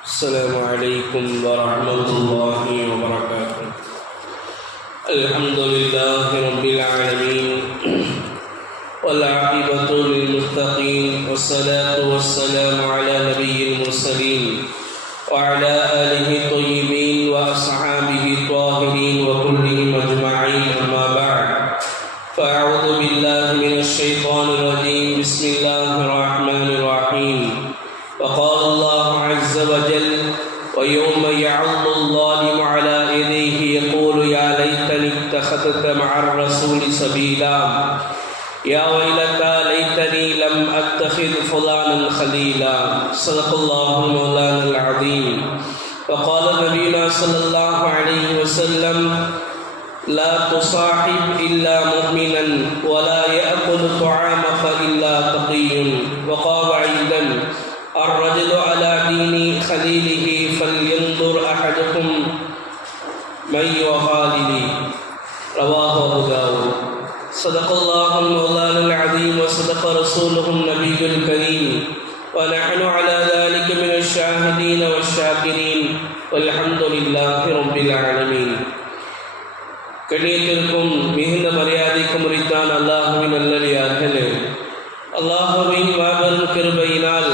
السلام عليكم ورحمة الله وبركاته. الحمد لله رب العالمين والعاقبة للمتقين والصلاة والسلام على نبي المرسلين وعلى آله الطيبين وأصحابه الطاهرين وكلهم أجمعين، أما بعد، فأعوذ بالله من الشيطان الرجيم. بسم الله الرحمن الرحيم. وقال الله عز وجل: ويوم يعض الظالم على يديه يقول يا ليتني اتخذت مع الرسول سبيلا يا ويلتى ليتني لم أتخذ فلانا خليلا. صدق الله مولانا العظيم. وقال نبينا صلى الله عليه وسلم: لا تصاحب إلا مؤمنا ولا يأكل طعامك إلا تقي. وقال أيضا: الرجل على دين خليله فلينظر أحدكم من يخالل. رواه أبو داود. صدق الله مولانا العظيم وصدق رسوله النبي الكريم، ونحن على ذلك من الشاهدين والشاكرين والحمد لله رب العالمين. கண்ணியத்திற்கும் மிகுந்த மரியாதைக்கும் உரித்தான அல்லாஹுவின் நல்லடியார்களே, அல்லாஹுவின் மாபெரும் கிருபையினால்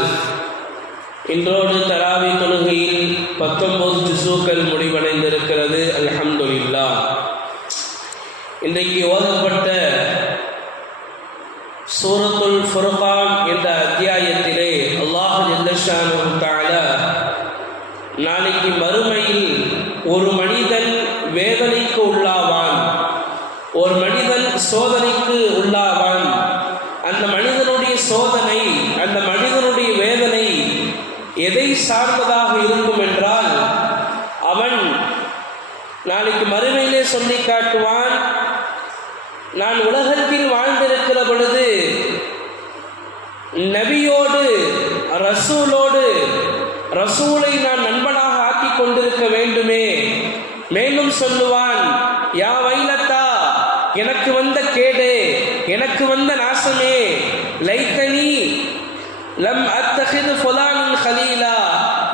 இன்றோடு தராவி தொழுகையில் 19 ஜுஸூக்கள் முடிவடைந்திருக்கிறது. அல்ஹம்துலில்லாஹ். இன்றைக்கு ஓதப்பட்ட சூரத்துல் ஃபுர்கான் என்ற அத்தியாயத்திலே அல்லாஹ் ஜல்ல ஷானஹு தஆலா நாளைக்கு மறுமையில் ஒரு மனிதன் வேதனைக்கு உள்ளாவான், ஒரு மனிதன் சோதனைக்கு உள்ளாவான். அந்த மனிதனுடைய சோதனை, அந்த மனிதனுடைய வேதனை எதை சார்ந்ததாக இருக்கும் என்றால், அவன் நாளைக்கு மறுமையிலே சொல்லி காட்டுவான், நான் உலகத்தில் வாழ்ந்திருக்கிற பொழுது நபியோடு ரசூலை நான் நண்பனாக ஆக்கி கொண்டிருக்க வேண்டுமே. மேலும் சொல்லுவான், யா வைலத்தா, எனக்கு வந்த கேடே, எனக்கு வந்த நாசமே, லைத்தனி லம் அத்தஹிது ஃபுலானன் கலீலா,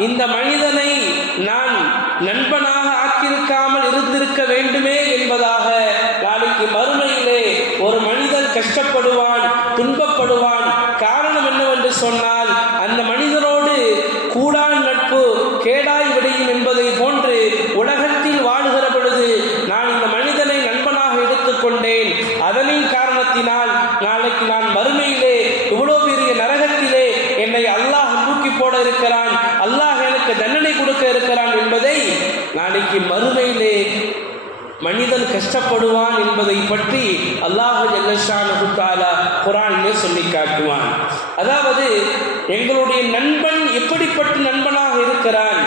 இந்த மனிதனை நான் நண்பனாக ஆக்கியிருக்காமல் இருந்திருக்க வேண்டுமே என்பதாக நாளைக்கு மறுமையிலே ஒரு மனிதன் கஷ்டப்படுவான், துன்பப்படுவான். காரணம் என்னவென்று சொன்னால், அந்த மனிதனோடு கூடான் நட்பு கேடாய் விடையும் என்பதை போன்று உலகத்தில் வாழுகிற பொழுது நான் இந்த மனிதனை நண்பனாக எடுத்துக்கொண்டேன். அதனின் காரணத்தினால் நாளைக்கு நான் மறுமையிலே இவ்வளோ பெரிய நரகத்திலே என்னை அல்லாஹ் தூக்கி போட இருக்கிறான், அல்லாஹ் எனக்கு தண்டனை கொடுக்க இருக்கிறான் என்பதை நாளைக்கு மறுமையிலே மனிதன் கஷ்டப்படுவான் என்பதை பற்றி அல்லாஹ் ஜல்ல ஷானஹு தஆலா குர்ஆனிலே சொல்லி காட்டுவான். அதாவது எங்களுடைய நண்பன் எப்படிப்பட்ட நண்பனாக இருக்கிறான்,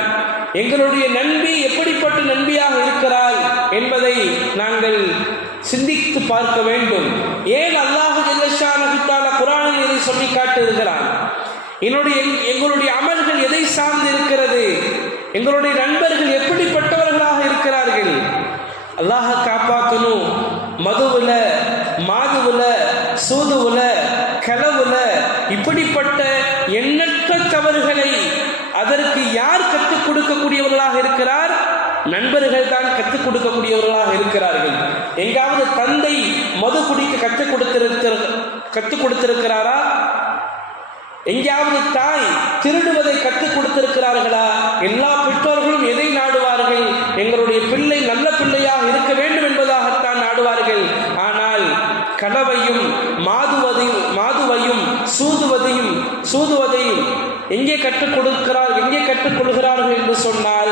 எங்களுடைய நண்பி எப்படிப்பட்ட நண்பியாக இருக்கிறாள் என்பதை நாங்கள் சிந்தித்து பார்க்க வேண்டும். ஏன் அல்லாஹ் ஜல்ல ஷானஹு தஆலா குர்ஆனில் இதை சொல்லி காட்டுகிறான்? எங்களுடைய அமல்கள் எதை சார்ந்து இருக்கிறது, எங்களுடைய நண்பர்கள் எப்படிப்பட்டவர்களாக இருக்கிறார்கள்? அல்லாஹ் காப்பாற்றணும். மதுவுல, மாதுவுல, சூதுவுல, களவுல இப்படிப்பட்ட எண்ணற்ற தவறுகளை அதற்கு யார் கற்றுக் கொடுக்கக்கூடியவர்களாக இருக்கிறார்? நண்பர்கள் தான் கற்றுக் கொடுக்கக்கூடியவர்களாக இருக்கிறார்கள். எங்காவது தந்தை மது குடிக்க கற்றுக் கொடுத்திருக்கிறாரா? எங்கேயாவது தாய் திருடுவதை கற்றுக் கொடுத்திருக்கிறார்களா? எல்லா பெற்றோர்களும் எதை நாடுவார்கள்? எங்களுடைய பிள்ளை நல்ல பிள்ளையாக இருக்க வேண்டும் என்பதாகத்தான் நாடுவார்கள். ஆனால் களவையும் மாதுவையும் சூதுவதையும் எங்கே கற்றுக் கொள்கிறார்கள் என்று சொன்னால்,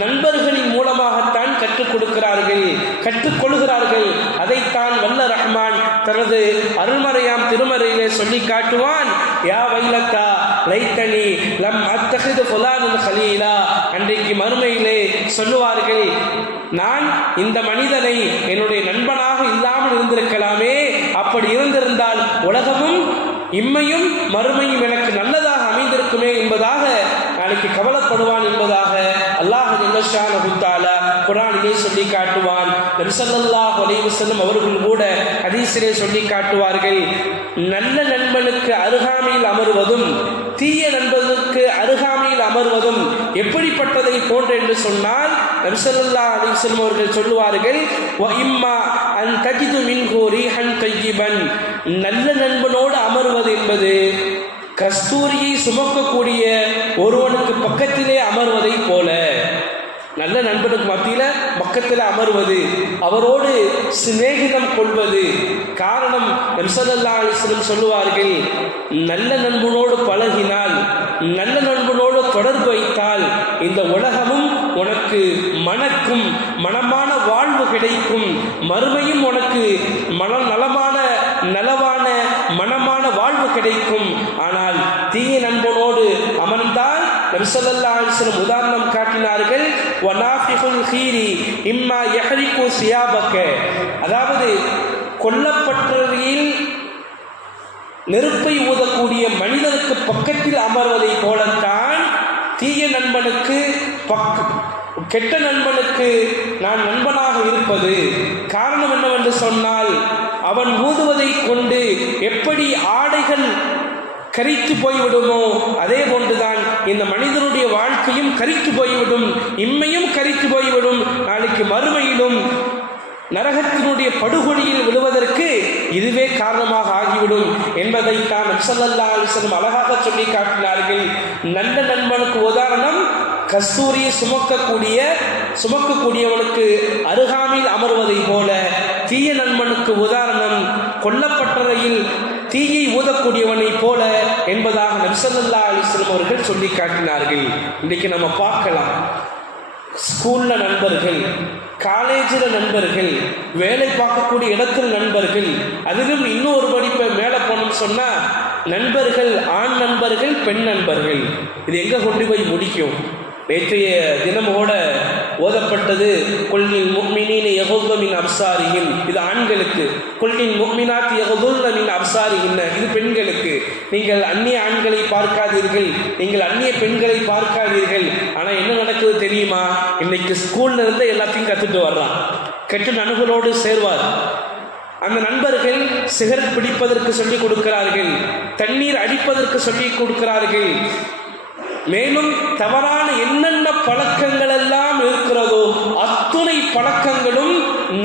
நண்பர்களின் மூலமாகத்தான் கற்றுக் கொடுக்கிறார்கள், கற்றுக்கொள்கிறார்கள். அதைத்தான் வல்ல ரஹ்மான் தனது அருள்மறையாம் திருமறையிலே சொல்லி காட்டுவான், யா வைலத்தா லைத்தனி லம் அத்தஹிது ஃபுலானன் கலீலா. அன்றைக்கு மறுமையிலே சொல்லுவார்கள், நான் இந்த மனிதனை என்னுடைய நண்பனாக இல்லாமல் இருந்திருக்கலாமே, அப்படி இருந்திருந்தால் உலகமும் இம்மையும் மறுமையும் எனக்கு நல்லதாக அமைந்திருக்குமே என்பதாக நாளைக்கு கவலைப்படுவான் என்பதாக அல்லாஹ் ஜல்ல ஷானஹு தஆலா குர்ஆனிலே சொல்லி காட்டுவான். நபி ஸல்லல்லாஹு அலைஹி வஸல்லம் அவர்கள் கூட ஹதீஸிலே சொல்லி காட்டுவார்கள், நல்ல நண்பனுக்கு அருகாமையில் அமர்வதும் தீய நண்பனுக்கு அருகாமையில் அமர்வதும் எப்படிப்பட்டதை போன்று என்று சொன்னால் நபி ஸல்லல்லாஹு அலைஹி வஸல்லம் அவர்கள் சொல்லுவார்கள், வ இம்மா அன் தஜிது மின்ஹு ரீஹன் தய்யிபன், நல்ல நண்பனோடு அமர்வது என்பது கஸ்தூரியை சுமக்கக்கூடிய ஒருவனுக்கு பக்கத்திலே அமர்வதை போல. நல்ல நண்பனுக்கு மத்தியில் பக்கத்தில் அமர்வது, அவரோடு சிநேகிதம் கொள்வது. காரணம், நபி ஸல்லல்லாஹு அலைஹி வஸல்லம் சொல்லுவார்கள், நல்ல நண்பனோடு பழகினால், நல்ல நண்பனோடு தொடர்பு வைத்தால் இந்த உலகமும் உனக்கு மணக்கும், மனமான வாழ்வு கிடைக்கும், மறுமையும் உனக்கு நலவான மனமான வாழ்வு கிடைக்கும். ஆனால் தீய நண்பனோடு அமர்ந்தால் நபி ஸல்லல்லாஹு அலைஹி வஸல்லம் உதாரணம் காட்டினார்கள், வனாஃபிகுல் ஹீரி இம்மா யஹரிகு சியாபக, அதாவது கொல்லப்பட்டவரில் நெருப்பை ஊதக்கூடிய மனிதனுக்கு பக்கத்தில் அமர்வதை போலத்தான் தீய நண்பனுக்கு கெட்ட நண்பனுக்கு நான் நண்பனாக இருப்பது. காரணம் என்னவென்று சொன்னால், அவன் ஊதுவதை கொண்டு எப்படி ஆடைகள் கரித்து போய்விடுமோ அதே போன்றுதான் இந்த மனிதனுடைய வாழ்க்கையும் கரித்து போய்விடும், இம்மையும் கரித்து போய்விடும், நாளைக்கு மறுமையிலும் நரகத்தினுடைய படுகொலியில் விழுவதற்கு இதுவே காரணமாக ஆகிவிடும் என்பதைத்தான் நபி ஸல்லல்லாஹு அலைஹி வஸல்லம் அழகாக சொல்லி காட்டினார்கள். நல்ல நண்பனுக்கு உதாரணம் கஸ்தூரியை சுமக்கக்கூடியவனுக்கு அருகாமையில் அமர்வதை போல, தீய நண்பனுக்கு உதாரணம் கொல்லப்பட்டறையில் தீயை ஊதக்கூடியவனை போல என்பதாக நபி ஸல்லல்லாஹு அலைஹி வஸல்லம் அவர்கள் சொல்லி காட்டினார்கள். இன்றைக்கு நம்ம பார்க்கலாம், ஸ்கூல்ல நண்பர்கள், காலேஜில் நண்பர்கள், வேலை பார்க்கக்கூடிய இடத்தில் நண்பர்கள், அதிலும் இன்னொரு படிப்பை மேலே போனோம்னு சொன்னால் நண்பர்கள், ஆண் நண்பர்கள், பெண் நண்பர்கள். இது எங்கே கொண்டு போய் முடிக்கும்? நேற்றைய தினமோட ஓதப்பட்டது கொல்லின் முஃமினீன யகுது மின் அப்சாரிஹிம், இது ஆண்களுக்கு. கொல்லின் முஃமினாத் யகுதுன மின் அப்சாரிஹின், இது பெண்களுக்கு. நீங்கள் அந்நிய ஆண்களை பார்க்காதீர்கள், நீங்கள் அந்நிய பெண்களை பார்க்காதீர்கள். ஆனால் என்ன நடக்குது தெரியுமா? இன்னைக்கு ஸ்கூல்ல இருந்து எல்லாத்தையும் கற்றுட்டு வர்றான், கெட்ட நண்பர்களோடு சேர்வார். அந்த நண்பர்கள் சிகரெட் பிடிப்பதற்கு சொல்லிக் கொடுக்கிறார்கள், தண்ணீர் அடிப்பதற்கு சொல்லிக் கொடுக்கிறார்கள். மேலும் தவறான என்னென்ன பழக்கங்கள் எல்லாம் இருக்கிறதோ அத்துணை பழக்கங்களும்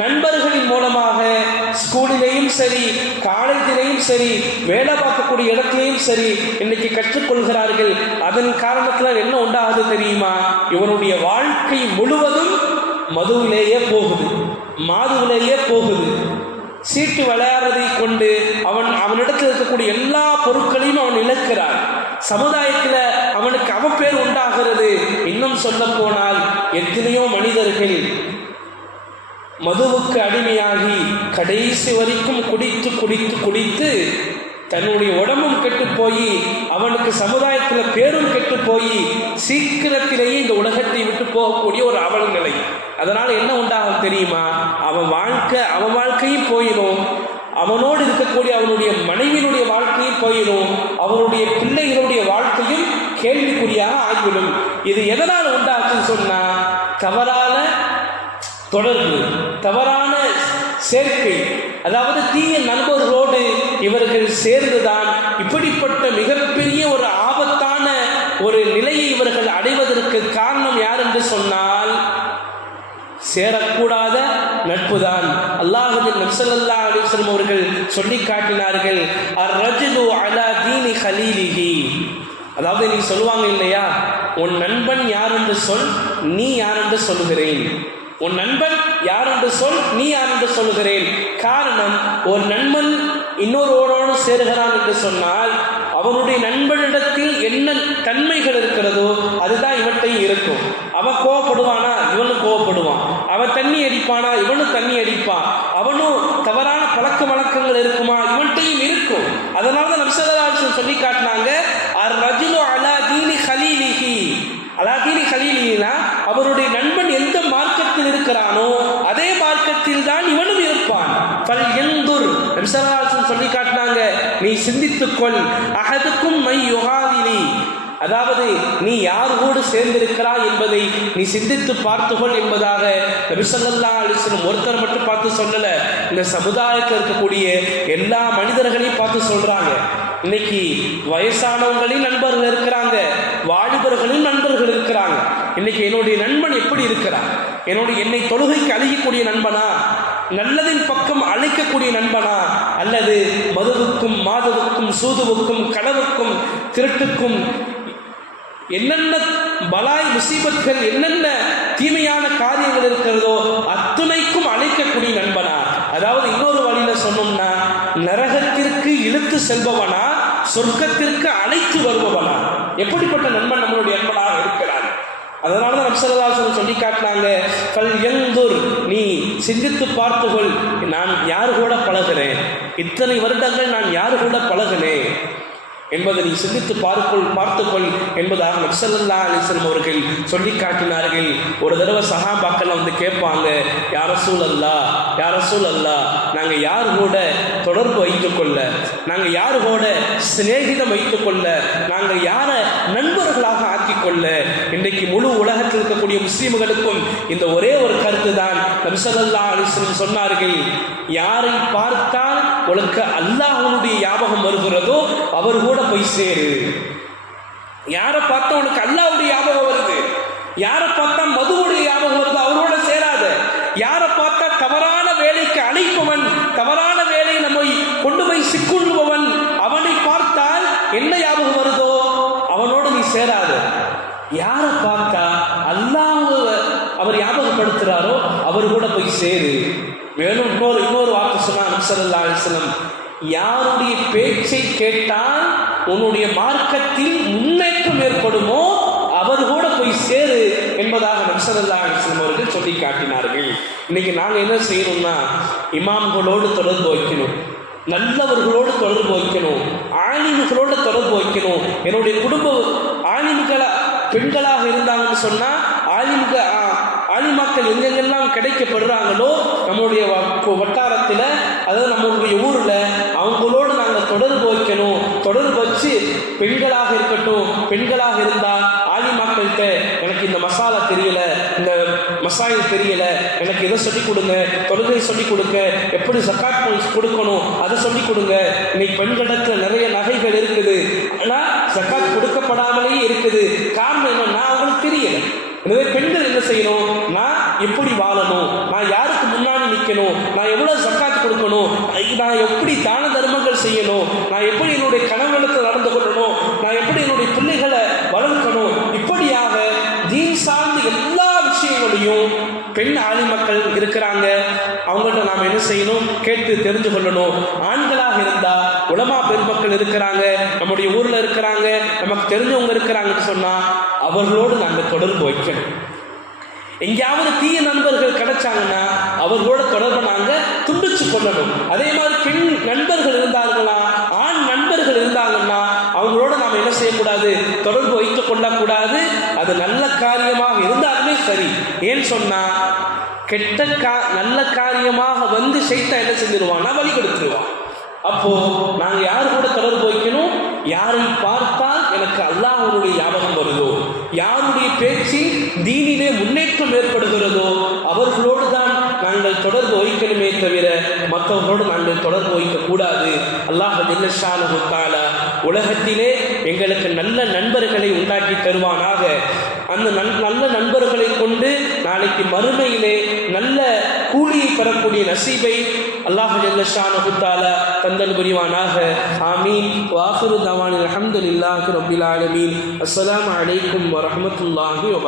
நண்பர்களின் மூலமாக ஸ்கூலிலேயும் சரி, காலேஜிலேயும் சரி, வேலை பார்க்கக்கூடிய இடத்திலேயும் சரி இன்னைக்கு கற்றுக்கொள்கிறார்கள். அதன் காரணத்தில் என்ன உண்டாகுது தெரியுமா? இவனுடைய வாழ்க்கை முழுவதும் மதுவிலேயே போகுது, மாதுவிலேயே போகுது. சீட்டு விளையாடுறதை கொண்டு அவனிடத்தில் இருக்கக்கூடிய எல்லா பொருட்களையும் அவன் இழக்கிறான். சமுதாயத்தில் அவனுக்கு அவப்பேர் உண்டாகிறது. இன்னும் சொல்ல போனால் எத்தனையோ மனிதர்கள் மதுவுக்கு அடிமையாகி கடைசி வரைக்கும் குடித்து குடித்து குடித்து தன்னுடைய உடம்பும் கெட்டு போய் அவனுக்கு சமுதாயத்தில் பேரும் கெட்டு போய் சீக்கிரத்திலேயே இந்த உலகத்தை விட்டு போகக்கூடிய ஒரு அவல நிலை. அதனால் என்ன உண்டாகும் தெரியுமா? அவன் வாழ்க்கையும் போயிடும், அவனோடு இருக்கக்கூடிய அவனுடைய மனைவியினுடைய வாழ்க்கையும் போயிடும், அவனுடைய பிள்ளைகளுடைய வாழ்க்கையும் கேள்விக்குறியாக ஆகிவிடும். இது எதனால் உண்டாச்சுன்னு சொன்னா, தவறான தொடர்பு, தவறான சேர்க்கை, அதாவது தீய நண்பர்களோடு இவர்கள் சேர்ந்துதான் இப்படிப்பட்ட மிகப்பெரிய ஒரு ஆபத்தான ஒரு நிலையை இவர்கள் அடைவதற்கு காரணம் யார் என்று சொன்னால் சேரக்கூடாத நட்புதான். அல்லாஹ்வின் நபி ஸல்லல்லாஹு அலைஹி வஸல்லம் அவர்கள் சொல்லி காட்டினார்கள், அர்-ரஜுலு அலா தீனி கலீலிஹி, அதாவது நீ சொல்லுவாங்க இல்லையா, உன் நண்பன் யார் என்று சொல், நீ யார் என்று சொல்லுகிறேன். உன் நண்பன் யார் என்று சொல், நீ யார் என்று சொல்லுகிறேன். காரணம், ஒரு நண்பன் இன்னொருவரோடு சேருகிறான் என்று சொன்னால் அவனுடைய நண்பனிடத்தில் என்ன தன்மைகள் இருக்கிறதோ அதுதான் இவன்கிட்டையும் இருக்கும். அவன் கோவப்படுவானா, இவனும் கோவப்படுவான். அவன் தண்ணி அடிப்பானா, இவனும் தண்ணி அடிப்பான். அவனும் தவறான பழக்க வழக்கங்கள் இருக்குமா, இவன்கிட்டையும் இருக்கும். அதனால தான் நபி ஸல்லல்லாஹு அலைஹி வஸல்லம் சொல்லி காட்டினாங்க, அர்-ரஜுலு அலா தீனி கலீலிஹி. அலா தீனி கலீலிஹினா அவருடைய நண்பன் எந்த மார்க்கத்தில் இருக்கிறானோ அதே மார்க்கத்தில் தான் இவனும் இருப்பான். ஃபல் யன்துர், நபி ஸல்லல்லாஹு அலைஹி வஸல்லம் சொல்லி காட்டினாங்க, நீ சிந்தித்துக்கொள், அஹதுக்கும் மை யுஹாதிலி, அதாவது நீ யார் கூட சேர்ந்திருக்கிறாய் என்பதை நீ சிந்தித்து பார்த்துக்கொள் என்பதாக நபி ஸல்லல்லாஹு அலைஹி வஸல்லம் ஒருத்தர் மட்டும் பார்த்து சொல்லல, இந்த சமுதாயத்தில் இருக்கக்கூடிய எல்லா மனிதர்களையும் பார்த்து சொல்றாங்க. இன்னைக்கு வயசானவங்களையும் நண்பர்கள் இருக்கிறாங்க, வாலிபர்களையும் நண்பர்கள் இன்னைக்கு என்னுடைய நண்பன் எப்படி இருக்கிறான்? என்னை தொழுகைக்கு அழைக்கக்கூடிய நண்பனா, நல்லதின் பக்கம் அழைக்கக்கூடிய நண்பனா, அல்லது மதுவுக்கும் மாதவுக்கும் சூதுவுக்கும் களவுக்கும் திருட்டுக்கும் என்னென்ன பலாய் முசீபத்கள் என்னென்ன தீமையான காரியங்கள் இருக்கிறதோ அத்துணைக்கும் அழைக்கக்கூடிய நண்பனா? அதாவது இன்னொரு வழியில சொன்னோம்னா, நரகத்திற்கு இழுத்து செல்பவனா, சொர்க்கத்திற்கு அழைத்து வருபவனா? எப்படிப்பட்ட நண்பன் நம்மளுடைய நண்பனாக இருக்கிறான்? அதனாலதான் நபி ஸல்லல்லாஹு அலைஹி வஸல்லம் சொல்லி காட்டினாங்க, ஃபல் யன்துர், நீ சிந்தித்து பார்த்துக்கொள், நான் யார் கூட பழகிறேன், இத்தனை வருடங்கள் நான் யார் கூட பழகினேன் என்பதை நீ சிந்தித்து பார்த்துக்கொள் என்பதாக நபி ஸல்லல்லாஹு அலைஹி வஸல்லம் அவர்கள் சொல்லி காட்டினார்கள். ஒரு தடவை சஹாபாக்கள் வந்து கேட்பாங்க, யா ரசூலல்லாஹ், யா ரசூலல்லாஹ், நாங்கள் யார் கூட தொடர்பு வைத்துக்கொள்ள, நாங்கள் யார் கூட சிநேகிதம் வைத்துக்கொள்ள, நாங்கள் யாரை நண்பர்களாக ஆக்கிக்கொள்ள? இன்றைக்கு முழு உலகத்தில் இருக்கக்கூடிய முஸ்லீம்களுக்கும் இந்த ஒரே ஒரு கருத்து தான். நபி ஸல்லல்லாஹு அலைஹி வஸல்லம் சொன்னார்கள், யாரை பார்த்தால் உனக்கு அல்லாஹ்வுடைய ஞாபகம் வருகிறதோ அவர் கூட போய் சேரு. யாரை பார்த்தா உனக்கு அல்லாஹ்வுடைய ஞாபகம் வருது, யாரை பார்த்தா மதுவுடைய ஞாபகம் வருது, அவரோட சேராத. யாரை பார்த்தா தவறான வேலைக்கு அழைப்பவன், தவறான வேலையை நம்மை கொண்டு போய் சிக்குள்ளுபவன், அவனை பார்த்தால் என்ன ஞாபகம் வருதோ அவனோடு நீ சேராத. யாரை பார்த்தா அல்லாஹ் அவர் ஞாபகப்படுத்துறாரோ அவர் கூட போய் சேரு. மேலும் இன்னொரு வார்த்தை சொன்னார் நபி ஸல்லல்லாஹு அலைஹி வஸல்லம், யாருடைய பேச்சை கேட்டால் உன்னுடைய மார்க்கத்தில் முன்னேற்றம் ஏற்படுமோ அவர் கூட போய் சேரு என்பதாக நபி ஸல்லல்லாஹு அலைஹி வஸல்லம் அவர்கள் சொல்லி காட்டினார்கள். இன்னைக்கு நாங்கள் என்ன செய்யணும்னா, இமாம்களோடு தொடர்பு வைக்கணும், நல்லவர்களோடு தொடர்பு வைக்கணும், ஆலிம்களோடு தொடர்பு வைக்கணும். என்னுடைய குடும்ப ஆலிம்களா பெண்களாக இருந்தாங்கன்னு சொன்னா, ஆலிமாக்கள் எங்கெங்கெல்லாம் கிடைக்கப்படுறாங்களோ நம்மளுடைய வட்டாரத்தில், அதாவது நம்மளுடைய ஊரில் அவங்களோடு நாங்கள் தொடர்பு வைக்கணும். தொடர்பு வச்சு பெண்களாக இருக்கட்டும், பெண்களாக இருந்தால் ஆலிமாக்கள்கிட்ட எனக்கு இந்த மசாலா தெரியல, இந்த மசாயில் தெரியல, எனக்கு இதை சொல்லிக் கொடுங்க, தொழுகை சொல்லிக் கொடுங்க, எப்படி ஜக்காத் கொடுக்கணும் அதை சொல்லிக் கொடுங்க. இன்னைக்கு பெண்களிடத்தில் நிறைய நகைகள் இருக்குது, ஆனால் ஜக்காத் கொடுக்கப்படாமலேயே இருக்குது. காரணம் என்னன்னா அவங்களுக்கு தெரியல. எனவே பெண்கள் என்ன செய்யணும், நான் எப்படி வாழணும், நான் யாருக்கு முன்னாடி நிற்கணும், நான் எவ்வளோ ஜக்காத் கொடுக்கணும், நான் எப்படி தான தர்மங்கள் செய்யணும், நான் எப்படி என்னுடைய கணவனிடத்தில் நடந்து கொள்ளணும், நான் எப்படி என்னுடைய பிள்ளைகளை வளர்க்கணும், இப்படியாக தீன் சார்ந்த எல்லா விஷயங்களையும் பெண் ஆலிமக்கள் இருக்கிறாங்க. அவங்கள்ட்ட நாம் என்ன செய்யணும், கேட்டு தெரிஞ்சு கொள்ளணும். ஆண்களாக இருந்தால் உலமா பெருமக்கள் இருக்கிறாங்க, நம்முடைய ஊரில் இருக்கிறாங்க, நமக்கு தெரிஞ்சவங்க இருக்கிறாங்கன்னு சொன்னால் அவர்களோடு நாங்கள் தொடர்பு வைக்கணும். எங்கேயாவது தீய நண்பர்கள் கிடைச்சாங்கன்னா அவர்களோட தொடர்பை நாங்கள் துண்டிச்சு கொள்ளணும். அதே மாதிரி பெண் நண்பர்கள் இருந்தார்களா, ஆண் நண்பர்கள் இருந்தாங்கன்னா அவங்களோட நாம் என்ன செய்யக்கூடாது, தொடர்பு வைத்துக் கொள்ளக்கூடாது. அது நல்ல காரியமாக இருந்தாலுமே சரி. ஏன்னு சொன்னா நல்ல காரியமாக வந்து சைத்தான் என்ன செஞ்சிருவான்னா வழி கொடுத்துருவான். அப்போ நாங்க யாரு கூட தொடர்பு வைக்கணும், யாரை பார்த்தால் எனக்கு அல்லாஹ்வுடைய ஞாபகம் வருதோ, யாருடைய பேச்சு தீனிலே முன்னேற்றம் ஏற்படுகிறதோ அவர்களோடு தான் நாங்கள் தொடர்பு வைக்கணுமே தவிர மற்றவர்களோடு நாங்கள் தொடர்பு வைக்கக்கூடாது. அல்லாஹ் ஜல்ல ஷானஹு தஆலா உலகத்திலே எங்களுக்கு நல்ல நண்பர்களை உண்டாக்கி தருவானாக. அந்த நல்ல நண்பர்களை கொண்டு நாளைக்கு மறுமையிலே நல்ல கூலியை பெறக்கூடிய நசீபை அல்லாஹ் ஜல்ல ஷானஹு தஆலா தந்தல் புரிவானாக. ஆமீன். வ ஆகிரு தவானில் அல்ஹம்துலில்லாஹி ரப்பில் ஆலமீன். அஸ்ஸலாமு அலைக்கும் வ ரஹ்மத்துல்லாஹி வ